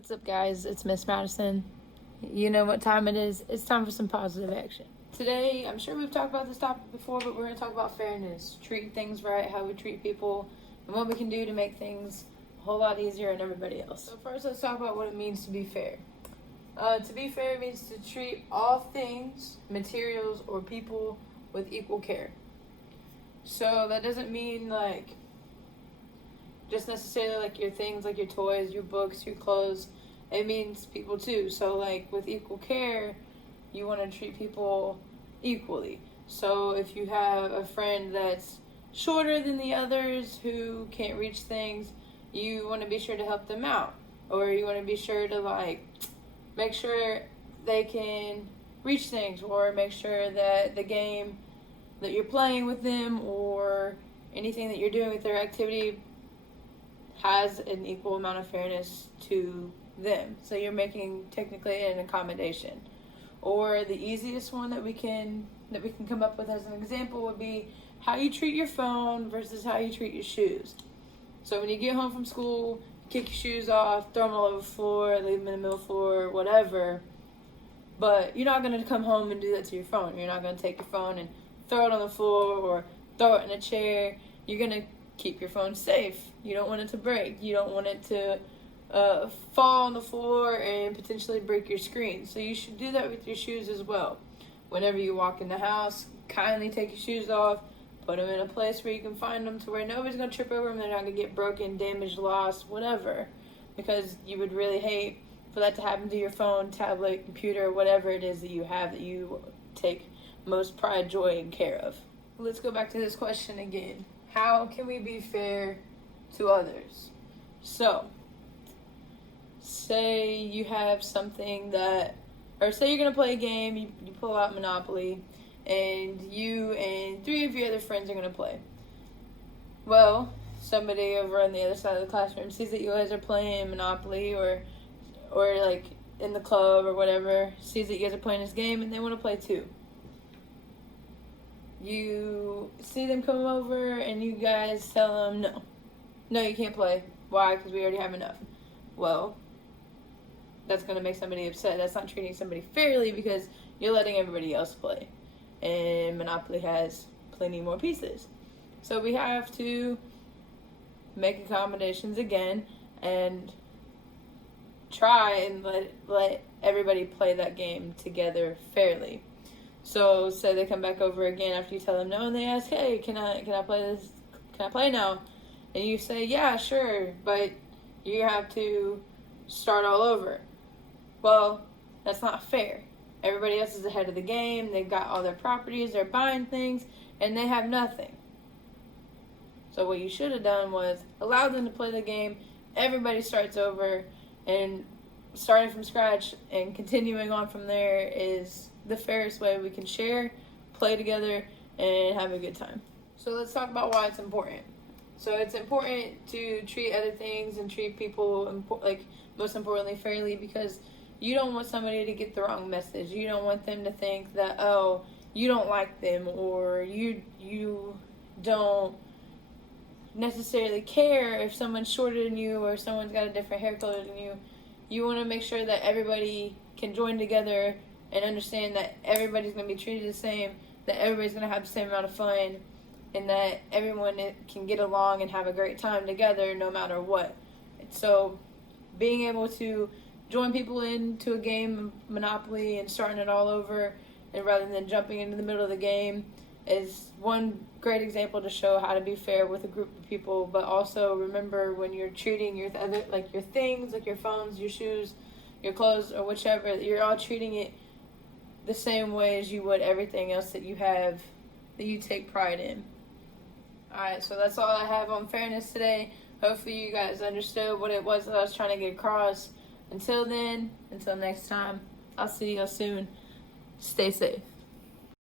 What's up, guys? It's Miss Madison. You know what time it is. It's time for some positive action. Today, I'm sure we've talked about this topic before, but we're going to talk about fairness, treating things right, how we treat people, and what we can do to make things a whole lot easier on everybody else. So first, let's talk about what it means to be fair. To be fair means to treat all things, materials, or people with equal care. So that doesn't mean just necessarily like your things, like your toys, your books, your clothes. It means people too. So with equal care, you want to treat people equally. So if you have a friend that's shorter than the others who can't reach things, you want to be sure to help them out. Or you want to be sure to make sure they can reach things, or make sure that the game that you're playing with them or anything that you're doing with their activity has an equal amount of fairness to them. So you're making technically an accommodation. Or the easiest one that we can come up with as an example would be how you treat your phone versus how you treat your shoes. So when you get home from school, kick your shoes off, throw them all over the floor, leave them in the middle of the floor, whatever. But you're not going to come home and do that to your phone. You're not going to take your phone and throw it on the floor or throw it in a chair. You're going to keep your phone safe. You don't want it to break. You don't want it to fall on the floor and potentially break your screen. So you should do that with your shoes as well. Whenever you walk in the house, kindly take your shoes off, put them in a place where you can find them to where nobody's going to trip over them. They're not going to get broken, damaged, lost, whatever. Because you would really hate for that to happen to your phone, tablet, computer, whatever it is that you have that you take most pride, joy, and care of. Let's go back to this question again. How can we be fair to others? So, say you have something say you're going to play a game, you pull out Monopoly, and you and 3 of your other friends are going to play. Well, somebody over on the other side of the classroom sees that you guys are playing Monopoly or in the club or whatever, sees that you guys are playing this game and they want to play too. You see them come over and you guys tell them, no, you can't play. Why? Because we already have enough. Well, that's going to make somebody upset. That's not treating somebody fairly because you're letting everybody else play. And Monopoly has plenty more pieces. So we have to make accommodations again and try and let everybody play that game together fairly. So say they come back over again after you tell them no, and they ask, hey, can I play this? Can I play now? And you say, yeah, sure, but you have to start all over. Well, that's not fair. Everybody else is ahead of the game. They've got all their properties. They're buying things, and they have nothing. So what you should have done was allow them to play the game. Everybody starts over, and starting from scratch and continuing on from there is the fairest way we can share, play together, and have a good time. So let's talk about why it's important. So it's important to treat other things and treat people, most importantly, fairly, because you don't want somebody to get the wrong message. You don't want them to think that, oh, you don't like them, or you don't necessarily care if someone's shorter than you or someone's got a different hair color than you. You want to make sure that everybody can join together and understand that everybody's going to be treated the same, that everybody's going to have the same amount of fun, and that everyone can get along and have a great time together no matter what. So being able to join people into a game of Monopoly and starting it all over, and rather than jumping into the middle of the game, is one great example to show how to be fair with a group of people. But also remember, when you're treating your other, your things, like your phones, your shoes, your clothes, or whichever, you're all treating it the same way as you would everything else that you have, that you take pride in. Alright, so that's all I have on fairness today. Hopefully you guys understood what it was that I was trying to get across. Until then, until next time, I'll see you soon. Stay safe.